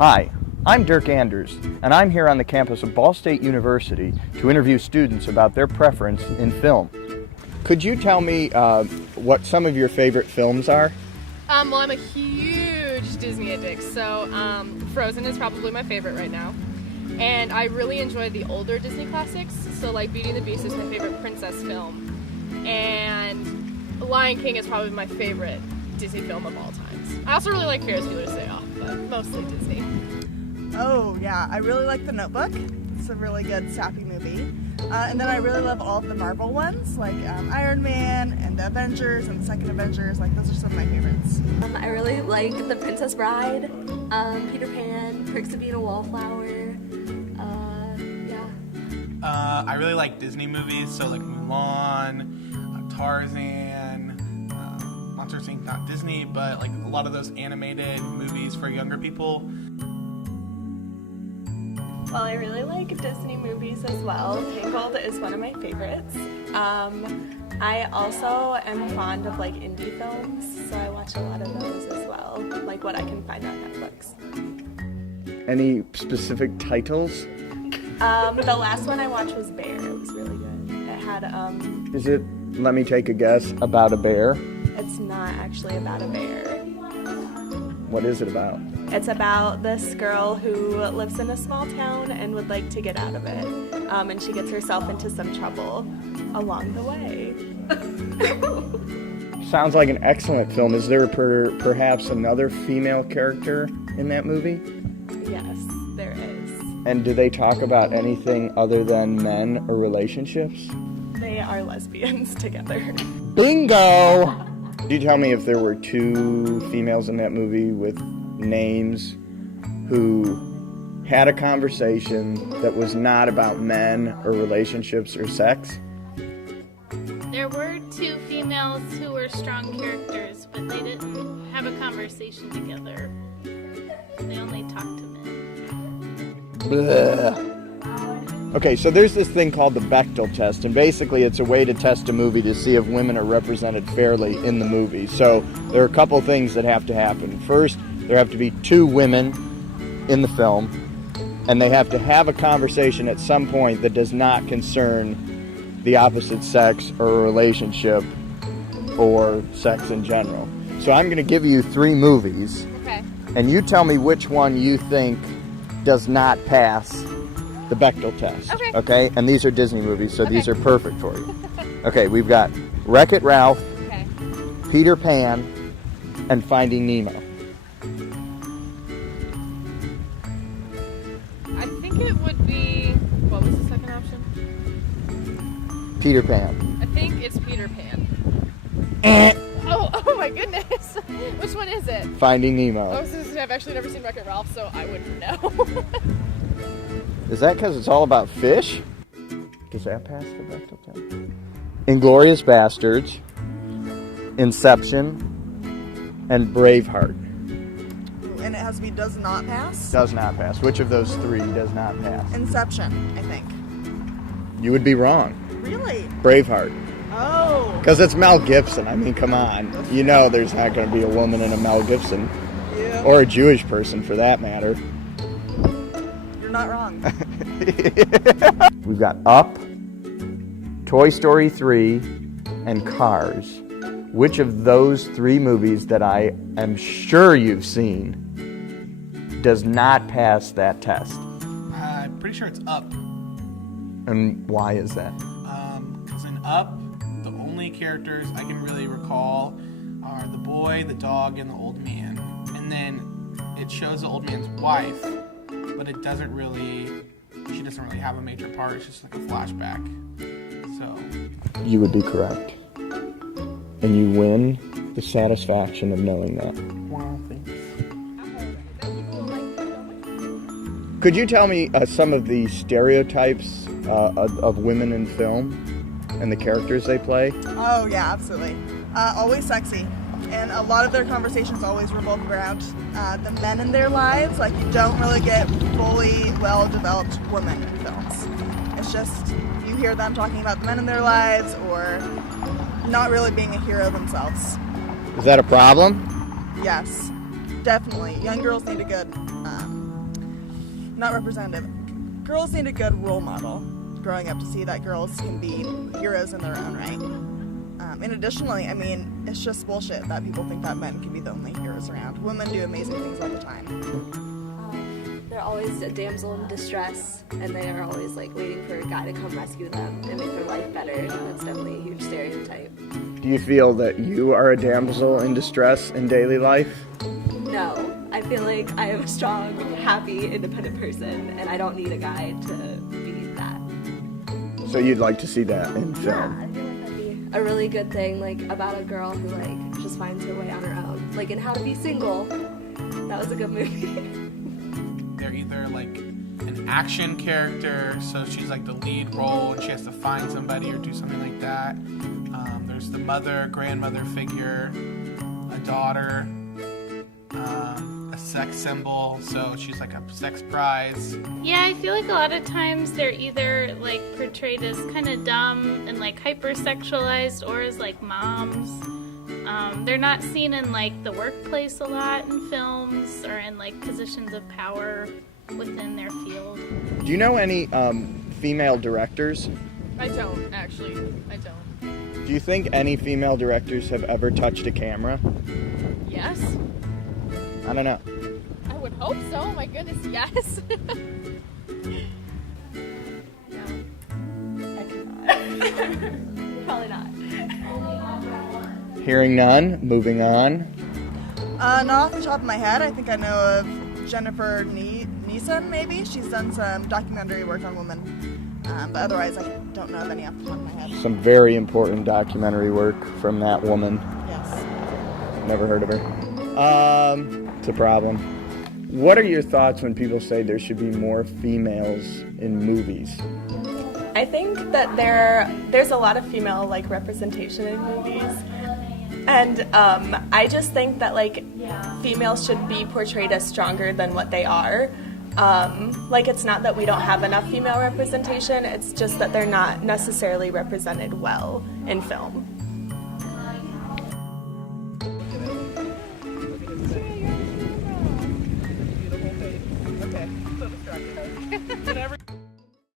Hi, I'm Dirk Anders, and I'm here on the campus of Ball State University to interview students about their preference in film. Could you tell me what some of your favorite films are? Well, I'm a huge Disney addict, so Frozen is probably my favorite right now. And I really enjoy the older Disney classics, so like Beauty and the Beast is my favorite princess film. And Lion King is probably my favorite Disney film of all times. I also really like Ferris Bueller's Day Off, but mostly Disney. Oh yeah, I really like The Notebook. It's a really good sappy movie. And then I really love all of the Marvel ones, like Iron Man and the Avengers and the second Avengers. Like, those are some of my favorites. I really like The Princess Bride, Peter Pan, Perks of Being a Wallflower. I really like Disney movies, so like Mulan, Tarzan, Monsters Inc. Not Disney, but like a lot of those animated movies for younger people. Well, I really like Disney movies as well. Tangled is one of my favorites. I also am fond of like indie films, so I watch a lot of those as well, like what I can find on Netflix. Any specific titles? The last one I watched was Bear. It was really good. It had Is it, let me take a guess, about a bear? It's not actually about a bear. What is it about? It's about this girl who lives in a small town and would like to get out of it. And she gets herself into some trouble along the way. Sounds like an excellent film. Is there perhaps another female character in that movie? Yes, there is. And do they talk about anything other than men or relationships? They are lesbians together. Bingo! Could you tell me if there were two females in that movie with names who had a conversation that was not about men or relationships or sex? There were two females who were strong characters, but they didn't have a conversation together. They only talked to men. Blech. Okay, so there's this thing called the Bechdel test, and basically it's a way to test a movie to see if women are represented fairly in the movie. So there are a couple things that have to happen. First, there have to be two women in the film, and they have to have a conversation at some point that does not concern the opposite sex or a relationship or sex in general. So I'm going to give you three movies, Okay. and you tell me which one you think does not pass the Bechdel test. Okay. And these are Disney movies, so Okay. these are perfect for you. Okay, we've got Wreck-It Ralph, Okay. Peter Pan, and Finding Nemo. I think it would be, what was the second option? Peter Pan. I think it's Peter Pan. Oh my goodness. Which one is it? Finding Nemo. Oh, I've actually never seen Wreck-It Ralph, so I wouldn't know. Is that because it's all about fish? Does that pass the Bechdel test? Inglourious Bastards, Inception, and Braveheart. And it has to be does not pass? Does not pass. Which of those three does not pass? Inception, I think. You would be wrong. Really? Braveheart. Oh. Because it's Mel Gibson. I mean, come on. You know there's not going to be a woman in a Mel Gibson. Yeah. Or a Jewish person, for that matter. You're not wrong. We've got Up, Toy Story 3, and Cars. Which of those three movies that I am sure you've seen does not pass that test? I'm pretty sure it's Up. And why is that? Because in Up, the only characters I can really recall are the boy, the dog, and the old man. And then it shows the old man's wife, but it doesn't really, she doesn't really have a major part. It's just like a flashback. So You would be correct. And you win the satisfaction of knowing that. well, thanks. Could you tell me some of the stereotypes of women in film and the characters they play? Oh yeah, absolutely. Always sexy. And a lot of their conversations always revolve around the men in their lives. Like, you don't really get fully well-developed women in films. It's just, you hear them talking about the men in their lives or not really being a hero themselves. Is that a problem? Yes, definitely. Young girls need a good not representative. Girls need a good role model growing up to see that girls can be heroes in their own right. And additionally, I mean, it's just bullshit that people think that men can be the only heroes around. Women do amazing things all the time. They're always a damsel in distress, and they are always like waiting for a guy to come rescue them and make their life better. That's definitely a huge stereotype. Do you feel that you are a damsel in distress in daily life? No, I feel like I am a strong, happy, independent person, and I don't need a guy to be that. So you'd like to see that in film? Yeah, I feel like that'd be a really good thing, like about a girl who like just finds her way on her own, like in How to Be Single. That was a good movie. They're either like an action character, so she's like the lead role and she has to find somebody or do something like that. There's the mother, grandmother figure, a daughter, a sex symbol, so she's like a sex prize. Yeah, I feel like a lot of times they're either like portrayed as kind of dumb and like hypersexualized or as like moms. They're not seen in like the workplace a lot in films or in like positions of power within their field. Do you know any female directors? I don't, actually. I don't. Do you think any female directors have ever touched a camera? Yes? I don't know. I would hope so. My goodness, yes. No. I cannot. Probably not. Hearing none, moving on. Not off the top of my head, I think I know of Jennifer Neeson, maybe. She's done some documentary work on women. But otherwise, I don't know of any off the top of my head. Some very important documentary work from that woman. Yes. Never heard of her. It's a problem. What are your thoughts when people say there should be more females in movies? I think that there's a lot of female like representation in movies, and I just think that like females should be portrayed as stronger than what they are. Like it's not that we don't have enough female representation; it's just that they're not necessarily represented well in film.